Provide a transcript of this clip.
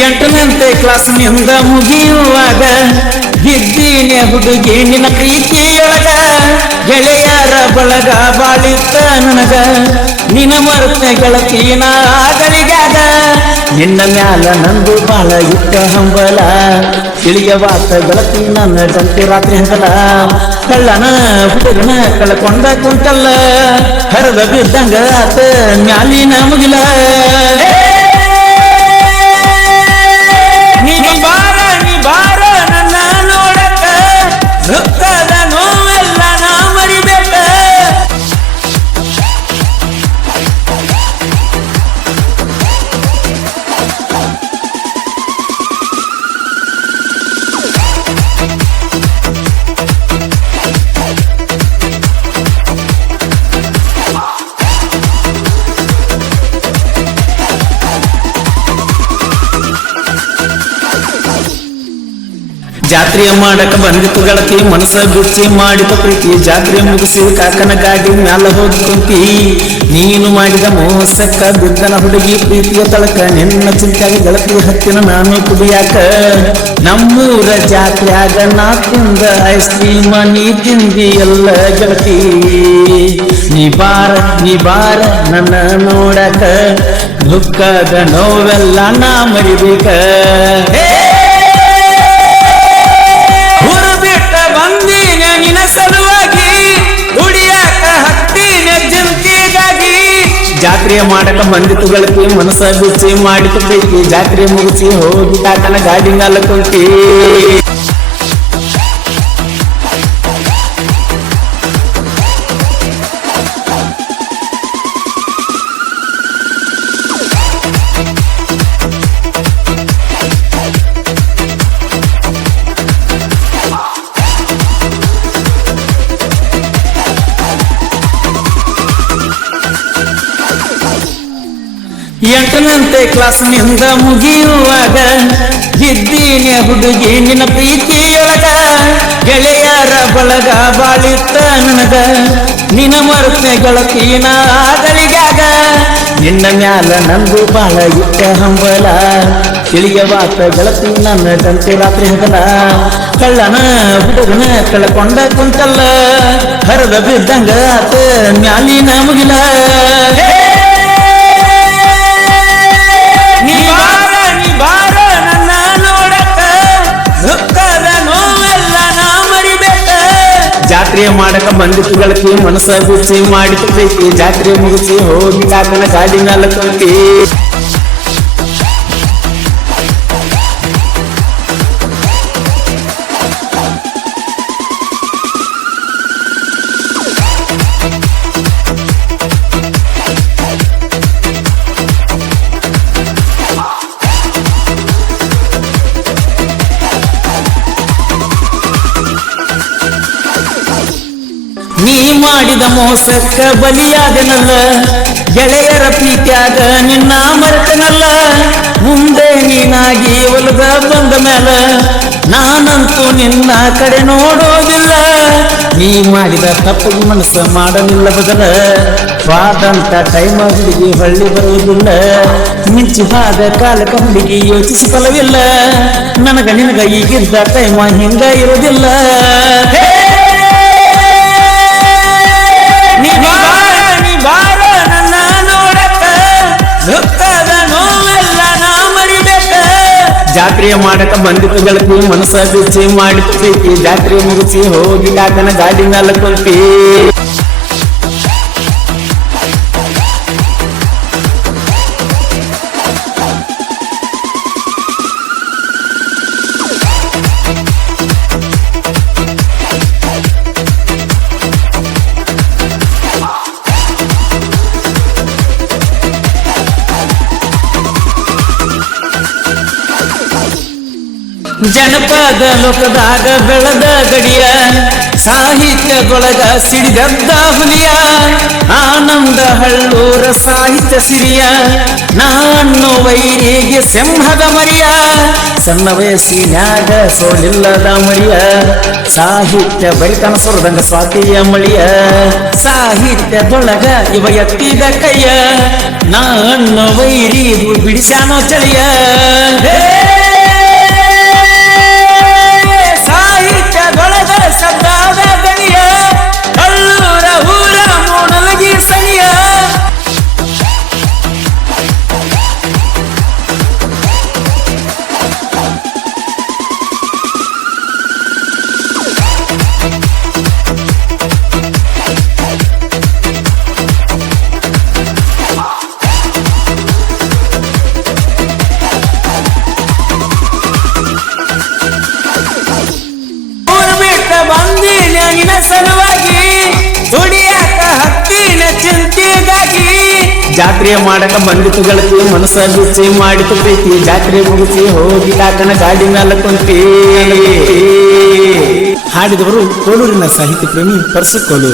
ಎಂಟನಂತೆ ಕ್ಲಾಸ್ನಿಂದ ಮುಗಿಯುವಾಗ ಗಿದ್ದೀನೆ ಹುಡುಗಿ ನಿನ್ನ ಪ್ರೀತಿಯೊಳಗ ಗೆಳೆಯರ ಬಳಗ ಬಾಳಿತ್ತ ನನಗ ನಿನ್ನ ಮರುತ್ತ ಗೆಳತಿನ ಗಳಿಗಾಗ ನಿನ್ನ ಮ್ಯಾಲ ನಂದು ಬಾಳ ಇಟ್ಟ ಹಂಬಲ ತಿಳಿಯವಾತ ಗೆಳತಿ ನನ್ನ ಜಂಟಿ ರಾತ್ರಿ ಹಂಗಲ ಕಳ್ಳನ ಹುಡುಗನ ಕಳ್ಕೊಂಡ ಕುಂತಲ್ಲ ಹರದ ಬಿದ್ದಂಗ ಆತ ಮ್ಯಾಲಿನ ಮುಗಿಲ ನೀ ಬಾರ ನನ್ನ ನೋಡಕ ದುಃಖದ ನೋವೆಲ್ಲ ನಾ ಮರಿಬೇಕ ಜಾತ್ರೆಯ ಮಾಡಕ ಬಂದಿತ್ತು ಗೆಳತಿ ಮನಸ ಬಿಚ್ಚಿ ಮಾಡಿದ ಪ್ರೀತಿ ಜಾತ್ರೆ ಮುಗಿಸಿ ಕಾಕನ ಗಾಡಿ ಮ್ಯಾಲ ಹೋಗಿ ಕುಂತಿ ನೀನು ಮಾಡಿದ ಮೋಸಕ್ಕ ಬಿದ್ದನ ಹುಡುಗಿ ಪ್ರೀತಿಯ ತಳಕ ನಿನ್ನ ಚಿಂತೆಯಾಗಿ ಗೆಳತಿ ಹತ್ತಿನ ನಾನು ಕುಡಿಯಾಕ ನಮ್ಮೂರ ಜಾತ್ರೆಯಾಗ ನಾ ತಿಂದ ಐಸ್ ಕ್ರೀಮ್ ನೀ ತಿಂದಿ ಎಲ್ಲ ಗೆಳತಿ ನೀ ಬಾರ ನನ್ನ ನೋಡಕ ದುಃಖದ ನೋವೆಲ್ಲ ನಾ ಮರಿಬೇಕ ಜಾತ್ರೆಯ ಮಾಡಕ ಬಂದಿತ್ತು ಗೆಳತಿ ಮನಸ ಬಿಚ್ಚಿ ಮಾಡಿತು ಪ್ರೀತಿ ಜಾತ್ರೆ ಮುಗಿಸಿ ಹೋಗಿ ಕಾಕನ ಗಾಡಿ ಮ್ಯಾಲ ಕುಂತಿ ಎಂಟನಂತೆ ಕ್ಲಾಸ್ನಿಂದ ಮುಗಿಯುವಾಗ ಗಿದ್ದೀನೆ ಹುಡುಗಿ ನಿನ್ನ ಪ್ರೀತಿಯೊಳಗ ಗೆಳೆಯರ ಬಳಗ ಬಾಳಿತ್ತ ನನಗ ನಿನ್ನ ಮರುತ್ತ ಗೆಳತಿನ ಗಳಿಗಾಗ ನಿನ್ನ ಮ್ಯಾಲ ನಂದು ಬಾಳ ಇಟ್ಟ ಹಂಬಲ ತಿಳಿಯವಾತ ಗೆಳತಿ ನನ್ನ ಗಂಟೆ ರಾತ್ರಿ ಹಗಲ ಕಳ್ಳನ ಹುಡುಗನ ಕಳ್ಕೊಂಡ ಕುಂತಲ್ಲ ಹರದ ಬಿದ್ದಂಗ ಆತ ಮ್ಯಾಲಿನ ಮುಗಿಲ ಜಾತ್ರೆ ಮಾಡಕ ಬಂದಿತ್ತು ಗೆಳತಿ ಮನಸ ಬಿಚ್ಚಿ ಮಾಡಿತು ಪ್ರೀತಿ ಜಾತ್ರೆ ಮುಗಿಸಿ ಹೋಗಿ ಕಾಕನ ಗಾಡಿ ಮ್ಯಾಲ ಕುಂತಿ ನೀ ಮಾಡಿದ ಮೋಸಕ್ಕ ಬಲಿಯಾದನಲ್ಲ ಗೆಳೆಯರ ಪ್ರೀತಿಯಾಗ ನಿನ್ನ ಮರೆತನಲ್ಲ ಮುಂದೆ ನೀನಾಗಿ ಒಲದ ಬಂದ ಮೇಲ ನಾನಂತೂ ನಿನ್ನ ಕಡೆ ನೋಡೋದಿಲ್ಲ ನೀ ಮಾಡಿದ ತಪ್ಪಿಗೆ ಮನಸ್ಸ ಮಾಡಲಿಲ್ಲ ಬದಲ ವಾದಂತ ಟೈಮ ಹುಡುಗಿ ಹೊಳ್ಳಿ ಬರುವುದಿಲ್ಲ ಮಿಂಚಿ ಹಾದ ಕಾಲಕ ಹುಡುಗಿ ಯೋಚಿಸಿ ಫಲವಿಲ್ಲ ನನಗ ನಿನಗ ಈಗಿದ್ದ ಟೈಮ ಹಿಂಗ ಇರೋದಿಲ್ಲ ನನ್ನ ನೋಡಕ ದುಃಖದ ನೋವೆಲ್ಲ ನಾ ಮರಿಬೇಕ ಜಾತ್ರೆಯ ಮಾಡಕ ಬಂದಿತ್ತು ಗೆಳತಿ ಮನಸ ಬಿಚ್ಚಿ ಮಾಡಿತು ಪ್ರೀತಿ ಜಾತ್ರೆ ಮುಗಿಸಿ ಹೋಗಿ ಕಾಕನ ಗಾಡಿ ಮ್ಯಾಲ ಕುಂತಿ ಜನಪದ ಲೋಕದಾಗ ಬೆಳೆದ ಗಡಿಯ ಸಾಹಿತ್ಯದೊಳಗ ಸಿಡಿದದ್ದ ಹುಲಿಯ ಆನಂದ ಹಳ್ಳೂರ ಸಾಹಿತ್ಯ ಸಿರಿಯ ನಾನು ವೈರಿಗೆ ಸಿಂಹದ ಮರಿಯ ಸಣ್ಣ ವಯಸ್ಸಿನ್ಯಾಗ ಸೋಲಿಲ್ಲದ ಮರಿಯ ಸಾಹಿತ್ಯ ಬರಿತನ ಸುರದಂಗ ಸ್ವಾತಿಯ ಮಳಿಯ ಸಾಹಿತ್ಯದೊಳಗ ಇವ ಎತ್ತಿದ ಕೈಯ ನಾನು ವೈರಿ ಬಿಡಿಸ್ಯಾನೋ ಚಳಿಯ ಜಾತ್ರೆ ಮಾಡಕ ಬಂದಿತು ಗೆಳತಿ ಮನಸ ಬಿಚ್ಚಿ ಮಾಡಿತು ಪ್ರೀತಿ ಜಾತ್ರೆ ಮುಗಿಸಿ ಹೋಗಿ ಕಾಕನ ಗಾಡಿ ಮ್ಯಾಲ ಕುಂತಿ. ಹಾಡಿದವರು ಕೋಲೂರಿನ ಸಾಹಿತ್ಯ ಪ್ರೇಮಿ ಪರಸು ಕೋಲೂರು.